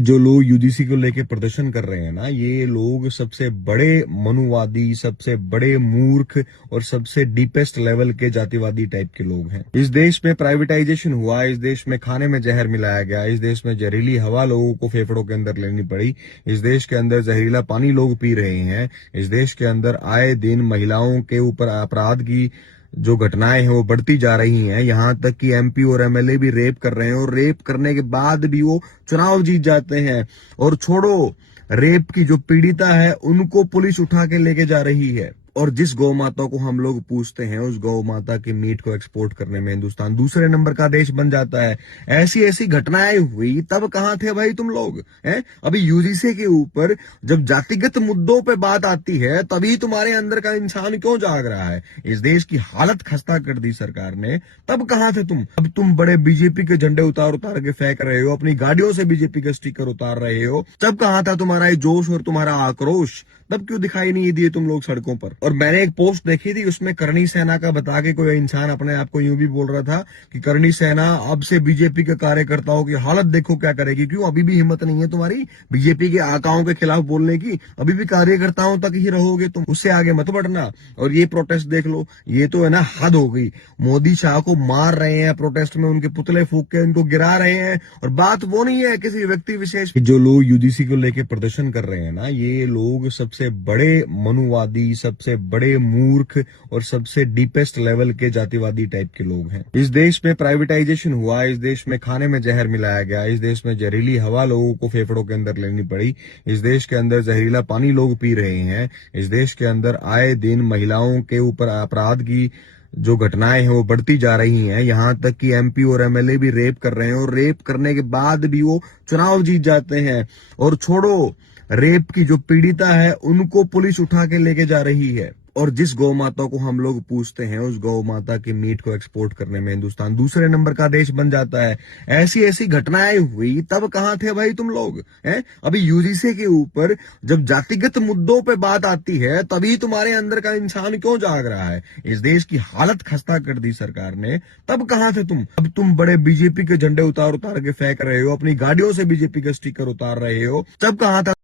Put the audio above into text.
जो लोग यूजीसी को लेके प्रदर्शन कर रहे हैं ना, ये लोग सबसे बड़े मनुवादी, सबसे बड़े मूर्ख और सबसे डीपेस्ट लेवल के जातिवादी टाइप के लोग हैं। इस देश में प्राइवेटाइजेशन हुआ, इस देश में खाने में जहर मिलाया गया, इस देश में जहरीली हवा लोगों को फेफड़ों के अंदर लेनी पड़ी, इस देश के अंदर जहरीला पानी लोग पी रहे हैं, इस देश के अंदर आए दिन महिलाओं के ऊपर अपराध की जो घटनाएं हैं वो बढ़ती जा रही हैं। यहां तक कि एमपी और एमएलए भी रेप कर रहे हैं और रेप करने के बाद भी वो चुनाव जीत जाते हैं। और छोड़ो, रेप की जो पीड़िता है उनको पुलिस उठा के लेके जा रही है। और जिस गौ माता को हम लोग पूछते हैं, उस गौ माता के मीट को एक्सपोर्ट करने में हिंदुस्तान दूसरे नंबर का देश बन जाता है। ऐसी ऐसी घटनाएं हुई तब कहां थे भाई तुम लोग हैं? अभी यूजीसी के ऊपर जब जातिगत मुद्दों पे बात आती है तभी तुम्हारे अंदर का इंसान क्यों जाग रहा है? इस देश की हालत खस्ता कर दी सरकार ने, तब कहां थे तुम? अब तुम बड़े बीजेपी के झंडे उतार उतार के फेंक रहे हो, अपनी गाड़ियों से बीजेपी के स्टिकर उतार रहे हो। तब कहां था तुम्हारा ये जोश और तुम्हारा आक्रोश? तब क्यों दिखाई नहीं दिए तुम लोग सड़कों पर? और मैंने एक पोस्ट देखी थी, उसमें करणी सेना का बता के कोई इंसान अपने आप को यूं भी बोल रहा था कि करणी सेना अब से बीजेपी के कार्यकर्ताओं की हालत देखो क्या करेगी। क्यों अभी भी हिम्मत नहीं है तुम्हारी बीजेपी के आकाओं के खिलाफ बोलने की? अभी भी कार्यकर्ताओं तक ही रहोगे तुम, उससे आगे मत बढ़ना। और ये प्रोटेस्ट देख लो, ये तो है ना हद हो गई। मोदी शाह को मार रहे हैं प्रोटेस्ट में, उनके पुतले फूंक के उनको गिरा रहे हैं। और बात वो नहीं है किसी व्यक्ति विशेष। जो लोग यूजीसी को लेके प्रदर्शन कर रहे हैं ना, ये लोग सबसे बड़े मनुवादी, सबसे बड़े मूर्ख और सबसे डीपेस्ट लेवल के जातिवादी टाइप के लोग हैं। इस देश में प्राइवेटाइजेशन हुआ, इस देश में खाने में जहर मिलाया गया, इस देश में जहरीली हवा लोगों को फेफड़ों के अंदर लेनी पड़ी, इस देश के अंदर जहरीला पानी लोग पी रहे हैं, इस देश के अंदर आए दिन महिलाओं के ऊपर अपराध की जो घटनाएं हैं वो बढ़ती जा रही हैं। यहां तक कि एमपी और एमएलए भी रेप कर रहे हैं और रेप करने के बाद भी वो चुनाव जीत जाते हैं। और छोड़ो, रेप की जो पीड़िता है उनको पुलिस उठा के लेके जा रही है। और जिस गौ माता को हम लोग पूछते हैं, उस गौ माता के मीट को एक्सपोर्ट करने में हिंदुस्तान दूसरे नंबर का देश बन जाता है। ऐसी ऐसी घटनाएं हुई तब कहां थे भाई तुम लोग हैं? अभी यूजीसी के ऊपर जब जातिगत मुद्दों पे बात आती है तभी तुम्हारे अंदर का इंसान क्यों जाग रहा है? इस देश की हालत खस्ता कर दी सरकार ने, तब कहां थे तुम? अब तुम बड़े बीजेपी के झंडे उतार उतार के फेंक रहे हो, अपनी गाड़ियों से बीजेपी के स्टिकर उतार रहे हो। तब कहां था?